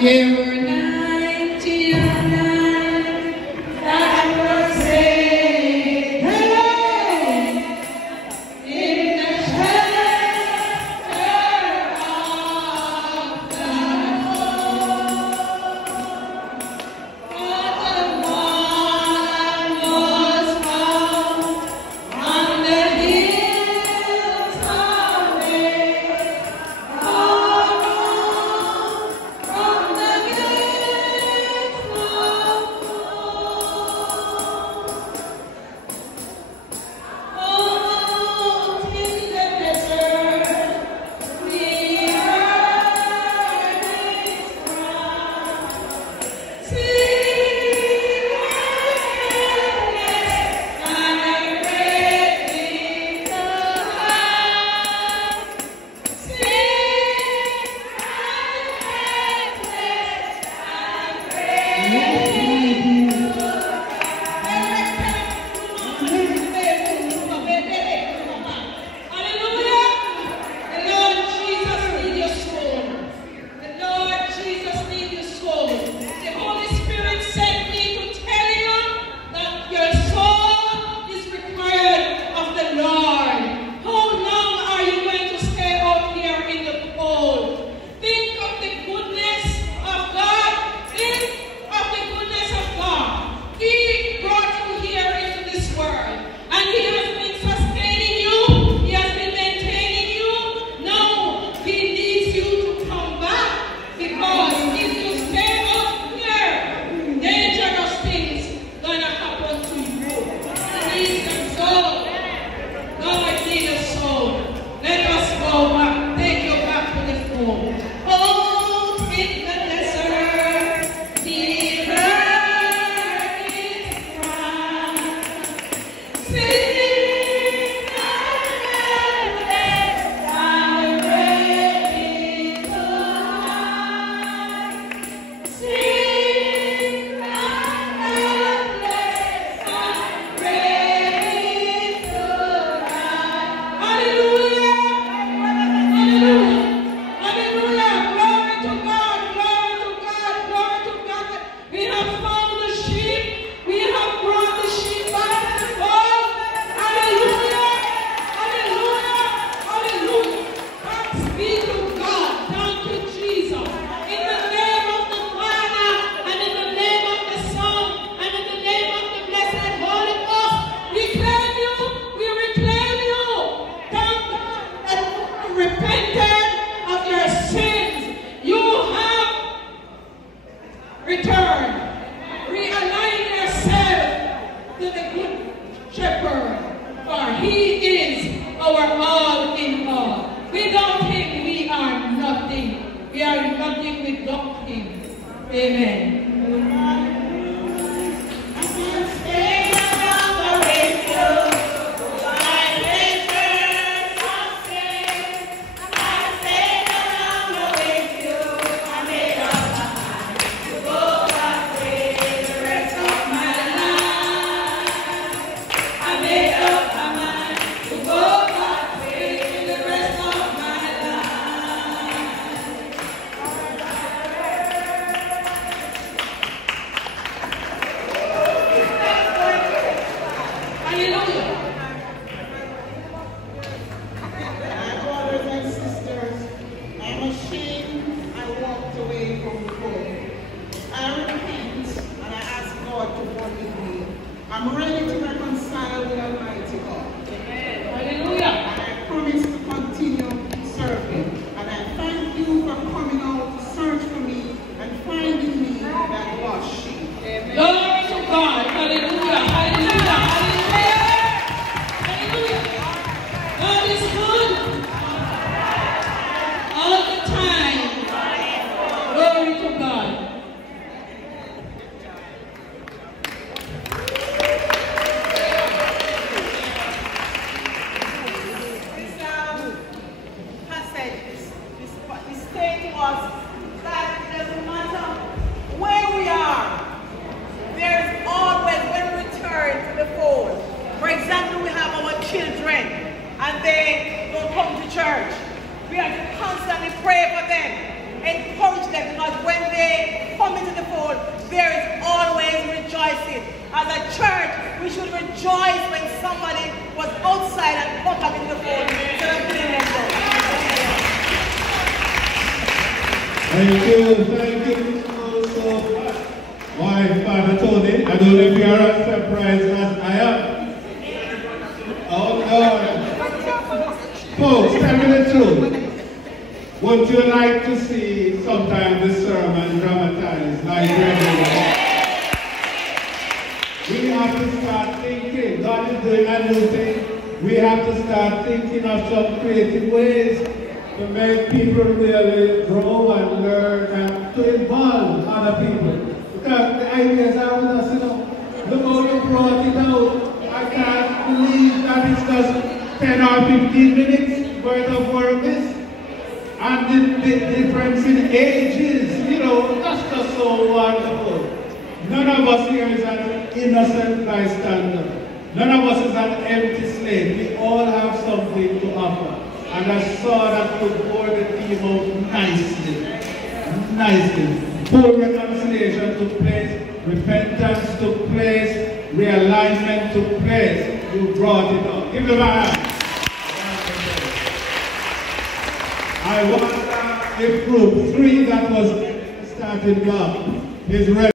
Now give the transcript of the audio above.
Your night, your night, that was saved. Hello! In the shelter of the Lord, was found on the hills of faith, far from the gates of gold. In the desert, we heard His cry. Sing and praise the high. Sing Hallelujah! The Lord Jesus needs your soul. The Lord Jesus needs your soul. The Holy Spirit sent me to tell you that your soul is required of the Lord. How long are you going to stay out here in the cold? Think of the goodness of God. Think of the goodness of God. He brought you here into this world, and He has been sustaining you. He has been maintaining you. Now He needs you to come back, because if you stay out here, dangerous things gonna happen to you. Need a soul. God needs a soul. Let us go back. Take you back to the fold. Out in the desert, He heard His cry. Sing and praise the high. Sing and praise the high. Hallelujah! Hallelujah! Hallelujah! Glory to God! Glory to God! Glory to God! We have found the sheep. We have brought the sheep back to the fold. Hallelujah! Hallelujah! Hallelujah! Thanks be to God. Thank you, Jesus. In the name of the Father, and in the name of the Son, and in the name of the blessed Holy Ghost, we claim you. We reclaim you. Thank God that you repented of your sins. You have returned. Realign yourself to the good shepherd, for He is our all in all. Without Him, we are nothing. We are nothing without Him. Amen. Stay around the radio. My papers are safe. I stayed around the radio. I made up my mind to go that way the rest of my life. I made up my mind to go that way the rest of my life. Hallelujah. My brothers and sisters, I'm ashamed I walked away from the fold. I repent and I ask God to forgive me. I'm ready to reconcile with Almighty God. Hallelujah. And I promise to continue serving. And I thank you for coming out to search for me and finding me that lost sheep. Glory to God. Hallelujah. Hallelujah. Hallelujah. Hallelujah. God is good all the time. Glory to God. This passage is saying to us that it doesn't matter where we are, there is always, when we return to the fold. For example, we have our children and they don't come to church. We have to constantly pray for them, encourage them, because when they come into the fold, there is always rejoicing. As a church, we should rejoice when somebody was outside and come back into the fold instead of being let go. Thank you so much. My Father Tony, I don't know if you are as surprised as I am. Oh God. Folks, tell me the truth. Would you like to see sometimes the sermon dramatized like regular? We have to start thinking. God is doing a new thing. We have to start thinking of some creative ways to make people really grow and learn and to involve other people. Because the ideas are with us, you know. Look how you brought it out. I can't believe that it's just 10 or 15 minutes worth of work this. And the difference in ages, you know, that's just so wonderful. None of us here is an innocent bystander. None of us is an empty slate. We all have something to offer. And I saw that you bore the theme out nicely. Full reconciliation took place, repentance took place, realignment took place. You brought it up. Give them a hand. I wonder if group 3 that was started up is ready.